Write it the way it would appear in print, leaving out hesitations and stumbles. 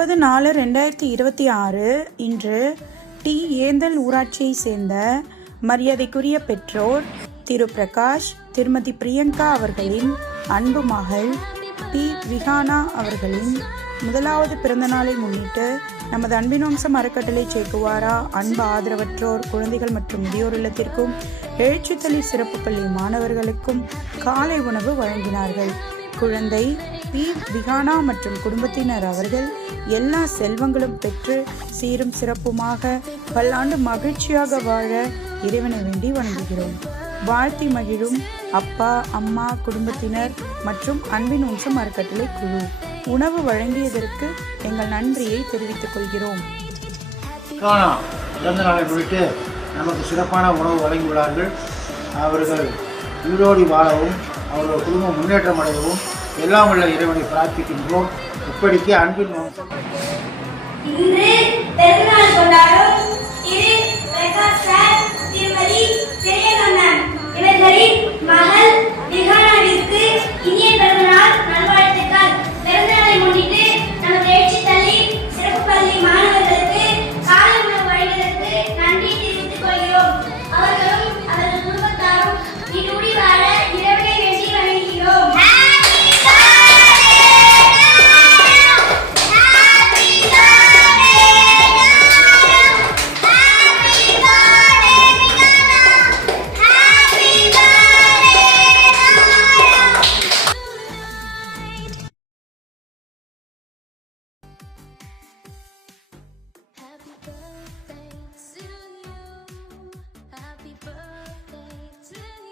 30/4/2026 இன்று டி. ஏந்தல் ஊராட்சியை சேர்ந்த மரியாதைக்குரிய பெற்றோர் திரு பிரகாஷ், திருமதி பிரியங்கா அவர்களின் அன்பு மகள் பி. விஹானா அவர்களின் முதலாவது பிறந்த நாளை முன்னிட்டு நமது அன்பின் வம்சம் அறக்கட்டளை சேக்குவாரா அன்பு ஆதரவற்றோர் குழந்தைகள் மற்றும் முதியோர் இல்லத்திற்கும் எழுச்சித்தளிர் சிறப்பு பள்ளி மாணவர்களுக்கும் காலை உணவு வழங்கினார்கள். குழந்தை பி. விஹானா மற்றும் குடும்பத்தினர் அவர்கள் எல்லா செல்வங்களும் பெற்று சீரும் சிறப்புமாக பல்லாண்டு மகிழ்ச்சியாக வாழ இறைவனை வேண்டி வணங்குகிறோம். வாழ்த்தி மகிழும் அப்பா, அம்மா, குடும்பத்தினர் மற்றும் அன்பின் வம்சம் அறக்கட்டளை குழு. உணவு வழங்கியதற்கு எங்கள் நன்றியை தெரிவித்துக் கொள்கிறோம். பிறந்த நாளை முன்னிட்டு நமக்கு சிறப்பான உணவு வழங்கியுள்ளார்கள். அவர்கள் உயிரோடி வாழவும் அவர்கள் குடும்பம் முன்னேற்றம் அடையவும் எல்லாம் உள்ள இறைவனை பிரார்த்திக்கின்றோம். இப்படிக்கு அன்பின் வம்சம் இன்று பெருநாள் கொண்டாடும் திரு பிரகாஷ் சார், திருமதி பிரியங்கா இவர்களின் மகள் விஹானாவிற்கு இனிய